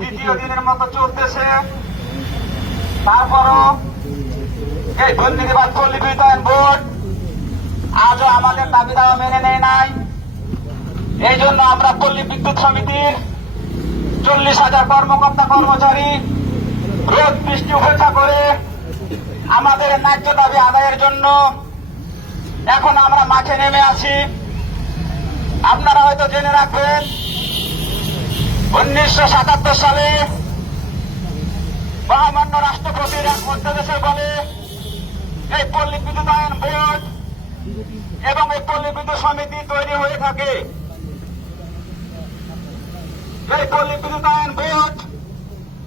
দ্বিতীয় দিনের মতো চলতেছে। তারপরও এই দুর্নীতিবাদ পল্লী বিদ্যুতায়ন বোর্ড আজও আমাদের দাবি দাওয়া মেনে নেয় নাই। এই জন্য আমরা পল্লী বিদ্যুৎ সমিতির 40,000 কর্মকর্তা কর্মচারী রোদ বৃষ্টি উপেক্ষা করে আমাদের ন্যায্য দাবি আদায়ের জন্য এখন আমরা মাঠে নেমে আছি। আপনারা হয়তো জেনে রাখবেন 1977 সালে মহামান্য রাষ্ট্রপতির এক অধ্যাদেশের বলে এই পল্লী বিদ্যুতায়ন বোর্ড এবং এই পল্লী বিদ্যুৎ সমিতি তৈরি হয়ে থাকে। এই পল্লী বিদ্যুতায়ন বোর্ড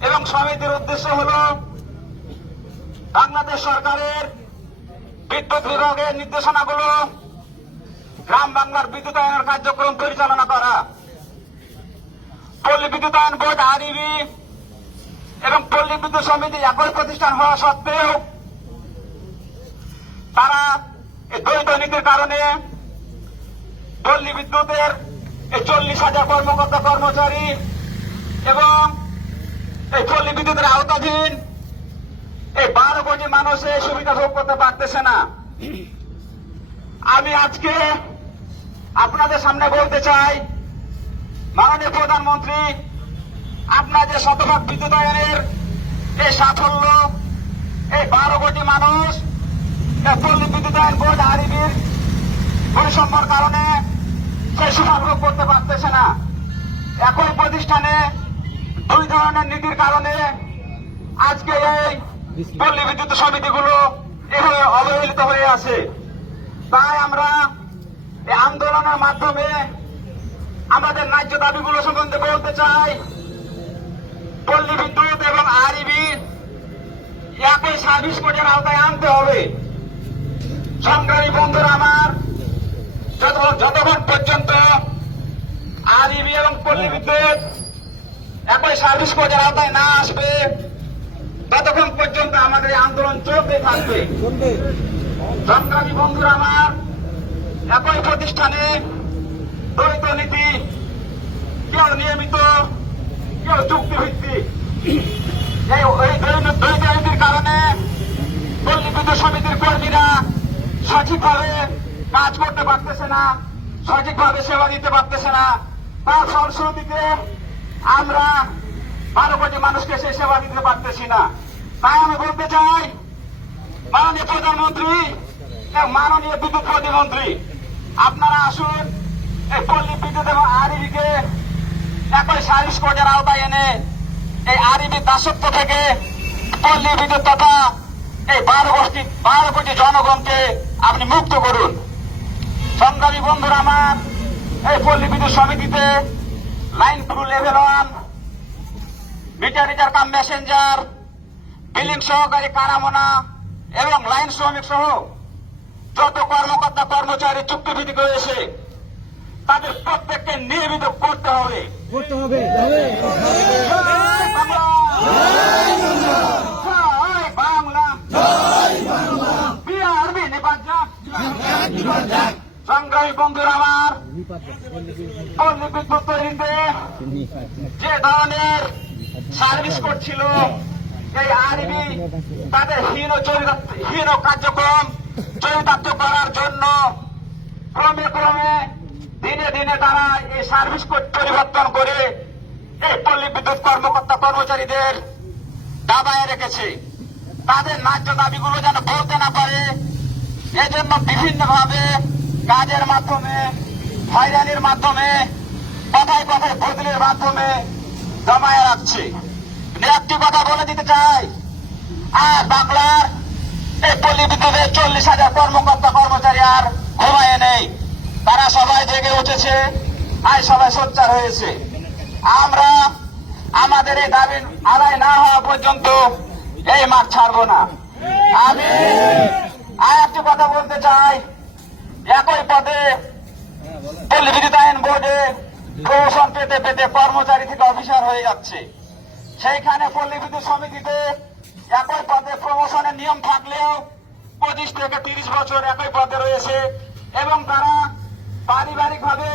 এবং সমিতির উদ্দেশ্য হল বাংলাদেশ সরকারের বিদ্যুৎ বিভাগের নির্দেশনাগুলো গ্রাম বাংলার বিদ্যুতায়নের কার্যক্রম পরিচালনা করা। পল্লী বিদ্যুতায়ন বোর্ড আরইবি এবং পল্লী বিদ্যুৎ সমিতি একই প্রতিষ্ঠান হওয়া সত্ত্বেও তারা এই দ্বৈত নীতির কারণে পল্লী বিদ্যুতের এই 40,000 কর্মকর্তা কর্মচারী এবং এই পল্লী বিদ্যুতের আওতাধীন এই 12 কোটি মানুষ এই সুবিধা ভোগ করতে পারতেছে না। আমি আজকে আপনাদের সামনে বলতে চাই, মাননীয় প্রধানমন্ত্রী, আপনার যে শতভাগ বিদ্যুতায়নের এই সাফল্য, এই 12 কোটি মানুষ পল্লী বিদ্যুতায়ন বোর্ড আরইবির বৈষম্যের কারণে সেই সুফল ভোগ করতে পারতেছে না। একই প্রতিষ্ঠানে দুই ধরনের নীতির কারণে আজকে এই পল্লী বিদ্যুৎ সমিতিগুলো এভাবে অবহেলিত হয়ে আছে। তাই আমরা এই আন্দোলনের মাধ্যমে আমাদের ন্যায্য দাবিগুলো সম্বন্ধে বলতে চাই। পল্লী বিদ্যুৎ এবং আরইবি একই সার্ভিস কোডের আওতায় আনতে হবে। সংগ্রামী বন্ধুরা আমার, যতক্ষণ পর্যন্ত আরইবি এবং পল্লী বিদ্যুৎ একই সার্ভিস কোডের আওতায় না আসবে ততক্ষণ পর্যন্ত আমাদের এই আন্দোলন চলতে থাকবে। সংগ্রামী বন্ধুরা আমার, একই প্রতিষ্ঠানে দ্বৈত নীতি, কেউ নিয়মিত কেউ চুক্তিভিত্তিক, এই দ্বৈত নীতির কারণে পল্লী বিদ্যুৎ সমিতির কর্মীরা সঠিকভাবে কাজ করতে পারতেছে না, সঠিকভাবে সেবা দিতে পারতেছে না। তার ফলশ্রুতিতে আমরা 12 কোটি মানুষকে সেই সেবা দিতে পারতেছি না। তাই আমি বলতে চাই, মাননীয় প্রধানমন্ত্রী এবং মাননীয় বিদ্যুৎ প্রতিমন্ত্রী, আপনারা আসুন এই পল্লী বিদ্যুৎ এবং আরইবিকে একই সার্ভিস কোডের আওতায় এনে এই আরইবি দাসত্ব থেকে পল্লী বিদ্যুৎ তথা এই 12 কোটি জনগণকে আপনি মুক্ত করুন। সংগ্রামী বন্ধুরা আমার, এই পল্লী বিদ্যুৎ সমিতিতে line crew level 1, meter reader cum Messenger, billing সহকারী কারামোনা এবং লাইন শ্রমিক সহ যত কর্মকর্তা কর্মচারী চুক্তিভিত্তিক রয়েছে তাদের প্রত্যেককে নিয়মিত করতে হবে। সংগ্রামী বন্ধুরা আমার, পল্লী বিদ্যুৎ তৈরিতে যে ধরনের সার্ভিস কোড ছিল, এই আরইবি তাদের হীন কার্যক্রম চরিতার্থ করার জন্য ক্রমে ক্রমে দিনে দিনে তারা এই সার্ভিস কোড পরিবর্তন করে এই পল্লী বিদ্যুৎ কর্মকর্তা কর্মচারীদের দাবায় রেখেছে। তাদের ন্যায্য দাবিগুলো যেন বলতে না পারে এজন্য বিভিন্নভাবে কাজের মাধ্যমে, হয়রানির মাধ্যমে, কথায় কথায় বদলের মাধ্যমে জমায়ে রাখছে। একটি কথা বলে দিতে চাই, আর বাংলার এই পল্লী বিদ্যুতের 40,000 কর্মকর্তা কর্মচারী আর ঘুমায় নেই। তারা সবাই জেগে উঠেছে, আর সবাই সোচ্চার হয়েছে। আমরা আমাদের এই দাবি আদায় না হওয়া পর্যন্ত এই মাঠ ছাড়বো না। আমি আর একটি কথা বলতে চাই, একই পদে পল্লী বিদ্যুতায়ন বোর্ডে প্রমোশন পেতে পেতে কর্মচারী থেকে অফিসার হয়ে যাচ্ছে। সেইখানে পল্লী বিদ্যুৎ সমিতিতে একই পদে প্রমোশনের নিয়ম থাকলেও 25 থেকে 30 বছর একই পদে রয়েছে এবং তারা পারিবারিকভাবে,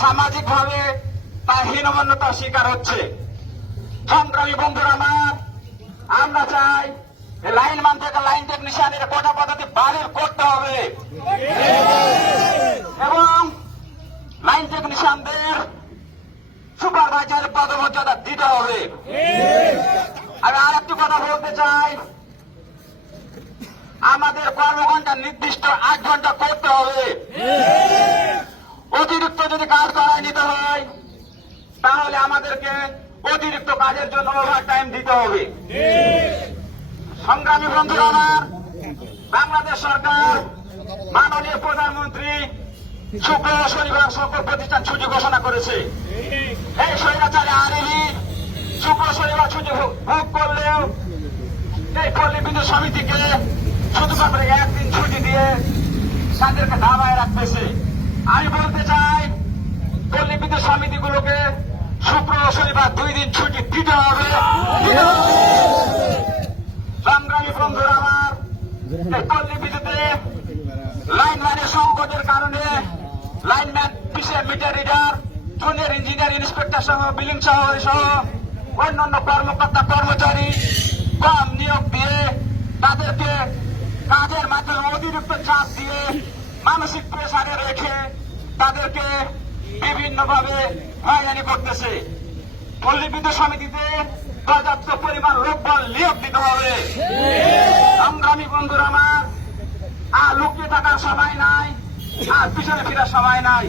সামাজিকভাবে তার হীনমন্যতার শিকার হচ্ছে। সংগ্রামী বন্ধুরা আমার, আমরা চাই লাইনম্যান থেকে লাইন টেকনিশিয়ানের কোটা পদ্ধতি বাতিল করতে হবে এবং লাইন টেকনিশিয়ানদের সুপারভাইজারের পদমর্যাদা দিতে হবে। আমি আর একটু কথা বলতে চাই, আমাদের কর্মঘণ্টা নির্দিষ্ট 8 ঘন্টা করতে হবে। অতিরিক্ত যদি কাজ করায় নিতে হয় তাহলে আমাদেরকে অতিরিক্ত কাজের জন্য ওভার টাইম দিতে হবে। সংগ্রামী বন্ধুরা আমার, বাংলাদেশ সরকার মাননীয় প্রধানমন্ত্রী শুক্র ও শনিবার সকল প্রতিষ্ঠান ছুটি ঘোষণা করেছে। এই স্বৈরাচারী আরএবি শুক্র শনিবার ছুটি ভোগ করলেও এই পল্লী বিদ্যুৎ সমিতিকে শুধুমাত্র একদিন ছুটি দিয়ে তাদেরকে দাবায় রাখতেছে। আমি বলতে চাই, পল্লী বিদ্যুৎ সমিতিগুলোকে শুক্র ও শনিবার 2 দিন ছুটি দিতে হবে। সংগ্রামী বন্ধুরা আমার, এই পল্লী বিদ্যুতে লাইনম্যানের সংকটের কারণে lineman, PCM meter reader, junior engineer, inspector সহ বিলিং সহ অন্যান্য কর্মকর্তা কর্মচারী কম নিয়োগ দিয়ে তাদেরকে কাজের মাধ্যমে অতিরিক্ত চাপ দিয়ে মানসিক প্রেসারে রেখে তাদেরকে বিভিন্নভাবে হয়রানি করতেছে। পল্লী বিদ্যুৎ সমিতিতে পর্যাপ্ত পরিমাণ লোকবল নিয়োগ দিতে হবে। সংগ্রামী বন্ধুরা আমার, আর লুকিয়ে থাকার সময় নাই, আর পিছনে ফেরার সময় নাই।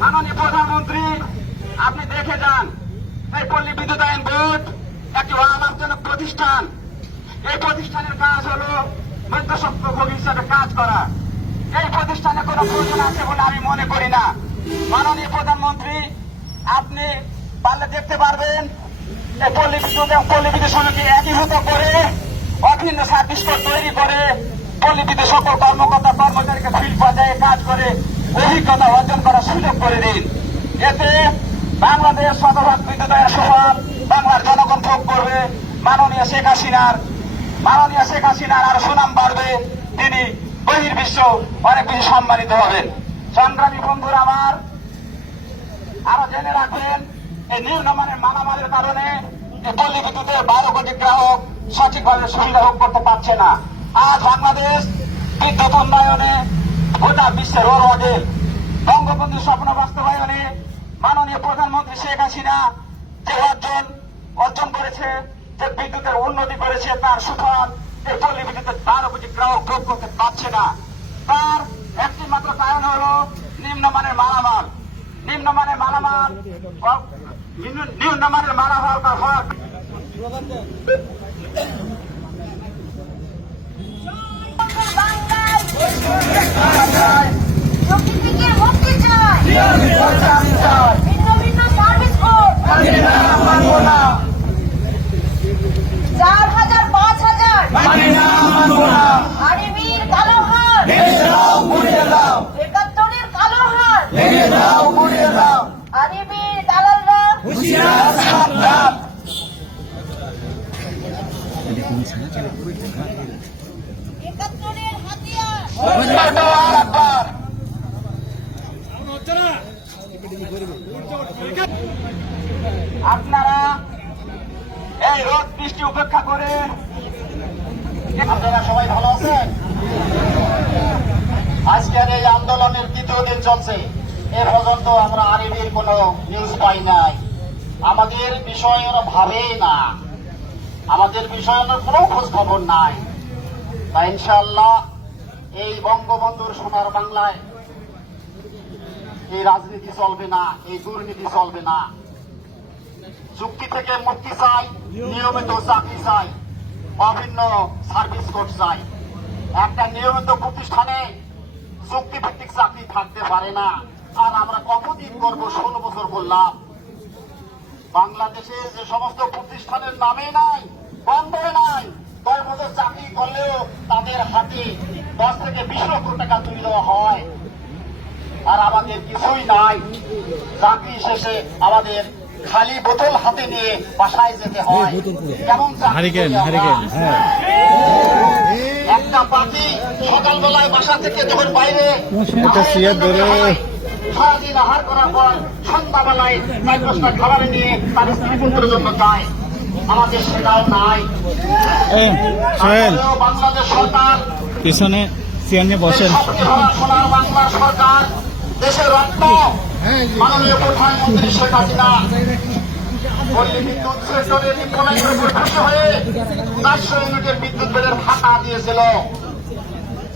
মাননীয় প্রধানমন্ত্রী, আপনি দেখে যান, এই পল্লী বিদ্যুতায়ন বোর্ড একটি অলাভজনক প্রতিষ্ঠান। এই প্রতিষ্ঠানের কাজ হলো মধ্যস্বত্বভোগী হিসাবে কাজ করা। এই প্রতিষ্ঠানে কোনো প্রয়োজন আছে বলে আমি মনে করি না। মাননীয় প্রধানমন্ত্রী, আপনি পারলে দেখতে পারবেন এই পল্লী বিদ্যুৎ এবং পল্লী বিদ্যুৎ সমিতি একীভূত করে অভিন্ন সার্ভিস কোড তৈরি করে পল্লী বিদ্যুৎ সকল কর্মকর্তা কর্মচারীকে ফিল্ড পর্যায়ে কাজ করে অভিজ্ঞতা অর্জন করার সুযোগ করে দিন। এতে বাংলাদেশ শতভাগ বিদ্যুতায়ন সুফল বাংলার জনগণ ভোগ করবে। মাননীয় শেখ হাসিনার আরো সুনাম বাড়বে, তিনি বহির্বিশ্ব অনেক বেশি সম্মানিত হবেন। সংগ্রামী বন্ধুরা আমার, আরো জেনে রাখবেন, এই নিম্নমানের মালামালের কারণে এই পল্লী বিদ্যুতের 12 কোটি গ্রাহক সঠিকভাবে সুবিধা ভোগ করতে পারছে না। আজ বাংলাদেশ বিদ্যুৎ উন্নয়নে গোটা বিশ্বের রোল মডেল। বঙ্গবন্ধুর স্বপ্ন বাস্তবায়নে মাননীয় প্রধানমন্ত্রী শেখ হাসিনা যে অর্জন করেছে, যে বিদ্যুতের উন্নতি করেছে, তার সুফল এই পল্লী বিদ্যুতের 12 কোটি গ্রাহক ভোগ করতে পারছে না। তার একটি মাত্র কারণ হল নিম্নমানের মালামাল। নিম্নমানের মালামাল হওয়ার ভিন্ন ভিন্ন সার্ভিস কোড 4000 5000 আরএবির কালো হাত 71-এর কালো হাত আরএবির দালালরা 71-এর হাতিয়ার। আপনারা এই রোদ বৃষ্টি উপেক্ষা করে, আপনারা সবাই ভালো আছেন? আজকের এই আন্দোলনের 3য় দিন চলছে। এ পর্যন্ত আমরা আরএবির কোনো নিউজ পাই নাই। আমাদের বিষয় ওরা ভাবেই না, আমাদের বিষয় কোনো খোঁজ খবর নাই। তাই ইনশাআল্লাহ এই বঙ্গবন্ধুর সোনার বাংলায় এই রাজনীতি চলবে না, এই দুর্নীতি চলবে না। চুক্তি থেকে মুক্তি চাই, নিয়মিত চাকরি চাই, অভিন্ন সার্ভিস কোড চাই। একটা নিয়মিত প্রতিষ্ঠানে চুক্তিভিত্তিক চাকরি থাকতে পারে না। আর আমরা কতদিন করবো? 16 বছর করলাম। বাংলাদেশে যে সমস্ত প্রতিষ্ঠানের নামে নাই, বন্ধে নাই, 10 বছর চাকরি করলেও তাদের হাতে 10 থেকে 20 লক্ষ টাকা তুলে দেওয়া হয়। আর আমাদের কিছুই নাই। চাকরি শেষে আমাদের খালি বোতল হাতে নিয়ে বাসায় যেতে হয়। কেমন একটা পাখি সকালবেলায় বাসা থেকে যখন বাইরে সারাদিন আহার করার পর সন্ধ্যাবেলায় 4-5টা খাবার নিয়ে তার স্ত্রী পুত্রের জন্য যায়। আমাদের সেটাও নাই। তারপরেও বাংলাদেশ সরকার, পিছনে চেয়ার নিয়ে বসেন। শক্তি ভরা সোনার বাংলার সরকার, দেশের রত্ন মাননীয় প্রধানমন্ত্রী শেখ হাসিনা পল্লী বিদ্যুৎ সেক্টরের নির্বাচনের উপর খুশি হয়ে 400 ইউনিটের বিদ্যুৎ বিলের ভাতা দিয়েছিল।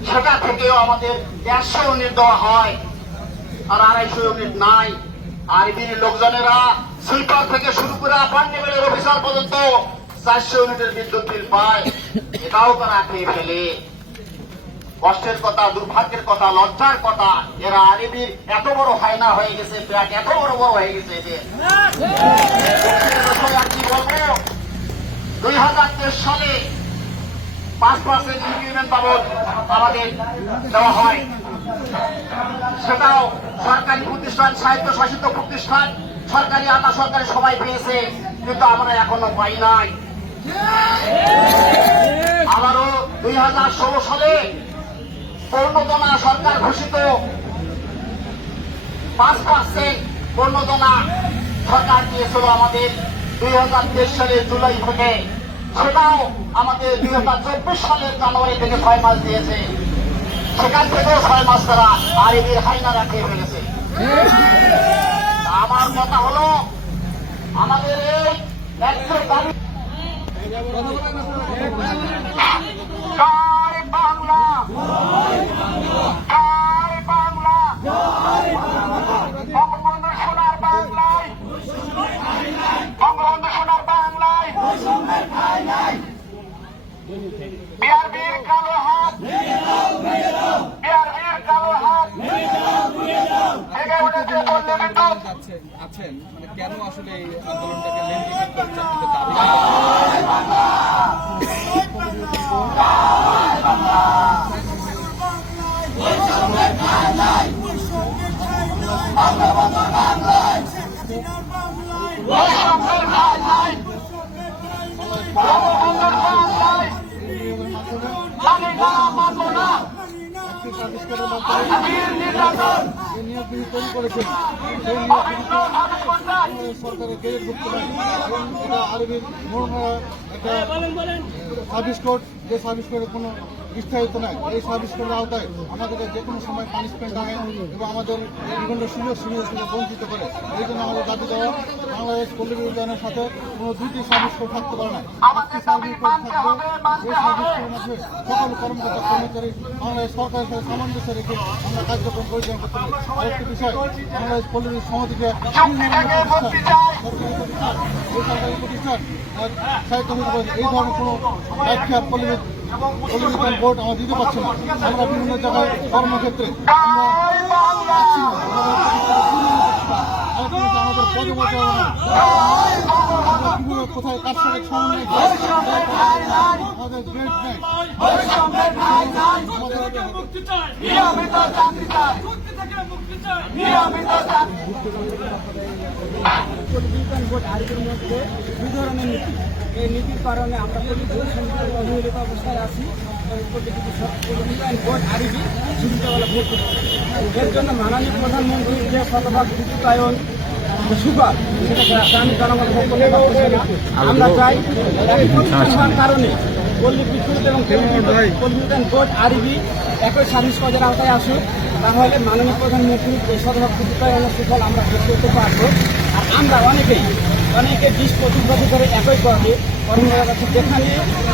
সেটা থেকেও আমাদের 150 ইউনিট দেওয়া হয়, আর 250 ইউনিট নাই। আরবির লোকজনেরা সুইপার থেকে শুরু করে আপার লেভেলের অফিসার পর্যন্ত 400 ইউনিটের বিদ্যুৎ বিল পায়। এটাও তারা খেয়ে ফেলে। কষ্টের কথা, দুর্ভাগ্যের কথা, লজ্জার কথা, এরা আরবির এত বড় হায়না হয়ে গেছে, পেট এত বড় বড় হয়ে গেছে এদের। আর কি বলবো, 2023 সালে 5% ইনক্রিমেন্ট বাবদ আমাদের দেওয়া হয়। সেটাও সরকারি প্রতিষ্ঠান, স্বায়ত্তশাসিত প্রতিষ্ঠান, সরকারি আধা সরকারি সবাই পেয়েছে, কিন্তু আমরা এখনো পাই নাই। আবারও 2016 সালে পূর্ণদনা সরকার ঘোষিত 5% পূর্ণদনা সরকার দিয়েছিল আমাদের 2023 সালের জুলাই থেকে। সেটাও আমাদের 2024 সালের জানুয়ারি থেকে 6 মাস দিয়েছে। সেখান থেকেও 6 মাস তারা আরবির হাইনারা খেয়ে ফেলেছে। আমার কথা হলো, আমাদের এই ন্যায্য দাবি জয় বাংলা, জয় বাংলা, বঙ্গবন্ধু সোনার বাংলায়, বঙ্গবন্ধু সোনার বাংলায় বিআরবির কালো হাত, বিআরবির কালো হাত জেগে উঠেছে পল্লী বিদ্যুৎ। আছেন মানে কেন আসলে এই আন্দোলনটাকে লেন্ডিং করছে আপনাদের দাবি? বৈষম্যের বাংলায়, বঙ্গবন্ধুর বাংলায় জানি না, মানব না, আজকের নির্যাতন অভিন্নভাবে করতে সরকারের গেজেটভুক্ত এটা আরবির একটা সার্ভিস কোড, যে সার্ভিস কোডের কোনো বিস্তারিত নাই। এই সার্ভিস কোডের আওতায় আমাদেরকে যে কোনো সময় পানিশমেন্ট আনে এবং আমাদের বিভিন্ন সুযোগ সুবিধা থেকে বঞ্চিত করে। এই জন্য আমাদের দাবি দেওয়া, বাংলাদেশ পল্লী বিদ্যুৎ উন্নয়নের সাথে কোনো দুটি সার্ভিস কোড থাকতে পারে না। একটি সার্ভিস কোড থাকবে, এই সার্ভিস কোডের মধ্যে সকল কর্মকর্তা কর্মচারী বাংলাদেশ সরকারের সাথে সামঞ্জস্য রেখে আমরা কার্যক্রম পরিচালনা করতে পারি। আরেকটি বিষয়, বাংলাদেশ পল্লী বিদ্যুৎ সমিতিকে সরকারি প্রতিষ্ঠান সাহিত্য এই ধরনের কোনো ব্যাখ্যা পল্লী বিদ্যুৎ বোর্ড আমরা দিতে পারছি না। আমরা বিভিন্ন জায়গায় কর্মক্ষেত্রে আমাদের পদমর্যাদা কোথায় কার সাথে সমন্বয় আমাদের গ্রেড নেই। দুই ধরনের নীতি, এই নীতির কারণে আমরা অবহেলিত অবস্থায় আছি। ভোট আরবি সুবিধাওয়ালা ভোট করছি। এর জন্য মাননীয় প্রধানমন্ত্রীর যে শতভাগ বিদ্যুতায়ন সুপার, সেটা আমি জনগণ ভোট করতে পারছি না। আমরা চাই হওয়ার কারণে পল্লী বিদ্যুৎ এবং পল্লী ভোট আরবি একই সার্ভিস পদের আওতায় আসুক, তাহলে মাননীয় প্রধানমন্ত্রীর এই শতভাগ বিদ্যুতায়নের সুফল আমরা ভোট করতে পারবো। আর আমরা অনেকে 20-25 বছর ধরে একই কর্মরত আছে, যেখানে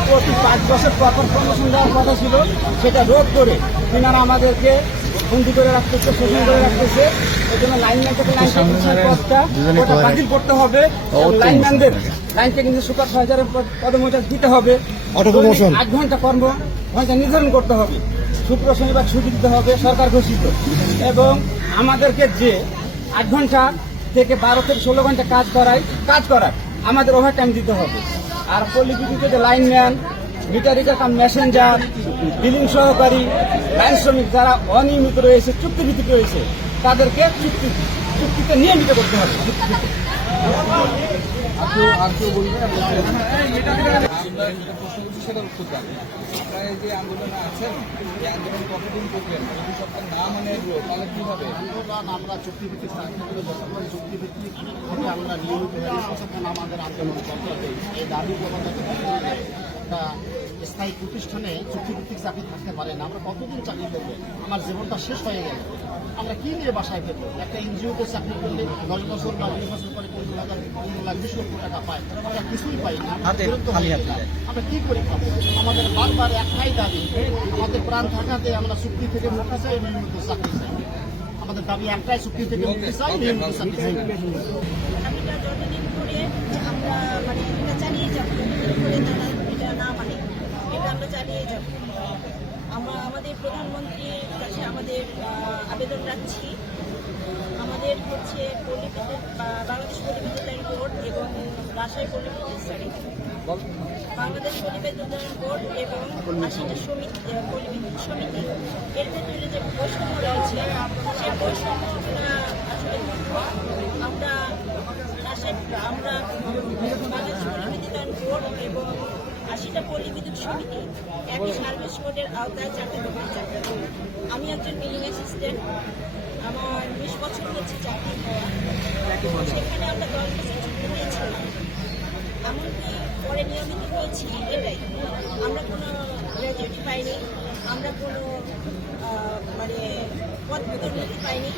প্রতি 5 বছর প্রপার প্রমোশন দেওয়ার কথা ছিল, সেটা রোধ করে তিনারা আমাদেরকে বন্দি করে রাখতেছে, শোষণ করে রাখতেছে। এই জন্য লাইনম্যান থেকে লাইন টেকনিশিয়ান পদটা ওটা বাতিল করতে হবে। লাইনম্যানদের লাইন টেকনিশিয়ান সুপারভাইজারের পদমর্যাদা দিতে হবে। 8 ঘন্টা ঘন্টা নির্ধারণ করতে হবে। শুক্র শনিবার ছুটি দিতে হবে সরকার ঘোষিত, এবং আমাদেরকে যে 8 ঘন্টা থেকে 12 থেকে 16 ঘন্টা কাজ করার আমাদের ওভার টাইম দিতে হবে। আর পল্লী বিদ্যুতের যে lineman, meter reader cum Messenger, billing সহকারী, লাইন শ্রমিক যারা অনিয়মিত রয়েছে, চুক্তিভিত্তিক রয়েছে, তাদেরকে চুক্তিতে নিয়মিত করতে হবে। আমরা যেটা প্রশ্ন করছি সেটার উত্তর দেন। আপনারা এই যে আন্দোলনে আছেন, এই আন্দোলন কতদিন করবেন? যদি সরকার না মানে এগুলো তাহলে কি হবে? আন্দোলন আমরা চুক্তিভিত্তিক চাকরিগুলো যতক্ষণ চুক্তিভিত্তিক ভাবে আমরা নিয়মিত হয়ে ততক্ষণ আমাদের আন্দোলন করতে হবে। এই দাবি জমাতে একটা স্থায়ী প্রতিষ্ঠানে চুক্তিভিত্তিক চাকরি থাকতে পারে না। আমরা কতদিন চাকরি করবো? আমার জীবনটা শেষ হয়ে গেল, আমরা কি নিয়ে বাসায় পেব? একটা এনজিওতে চাকরি করলে 10 বছর বা 20 বছর পরে 15,000 20 লক্ষ টাকা পাই, আমরা কিছুই পাই না। আমরা বিরক্ত হয়ে গেলাম। আমরা কি করে খাবো? আমাদের বারবার একটাই দাবি, আমাদের প্রাণ থাকাতে আমরা চুক্তি থেকে মুক্তি চাই, নিয়মিত চাকরি চাই। আমাদের দাবি একটাই, চুক্তি থেকে মুক্তি চাই, নিয়মিত চাকরি চাই। দাবিটা যতদিন ধরে আমরা মানে এটা চালিয়ে যাবো, যতদিন ধরে তারা এটা না মানে এটা আমরা চালিয়ে যাব। আমরা আমাদের প্রধানমন্ত্রীর কাছে আমাদের আবেদন রাখছি। আমাদের হচ্ছে বাংলাদেশ পল্লী বিদ্যুতায়ন বোর্ড এবং রাজশাহী পল্লী বিদ্যুৎ বাংলাদেশ পল্লী বিদ্যুতায়ন বোর্ড এবং 80টা সমিতি পল্লী বিদ্যুৎ সমিতি এর ভেতরে যে বৈষম্য রয়েছে সেই বৈষম্য আসলে আমরা বাংলাদেশ পল্লী বিদ্যুতায়ন বোর্ড এবং 80টা পল্লী বিদ্যুৎ সমিতি একই সার্ভিস কোডের আওতায় চাকরি করতে চাই। আমি একজন বিলিং অ্যাসিস্ট্যান্ট, আমার 20 বছর হচ্ছে চাকরি হওয়া। সেখানে আমরা 10 বছর ছুটি নিয়েছিলাম, এমনকি পরে নিয়মিত হয়েছি। এটাই আমরা কোনো গ্র্যাজুয়েটি পাইনি, আমরা কোনো মানে পদ পদোন্নতি পাইনি।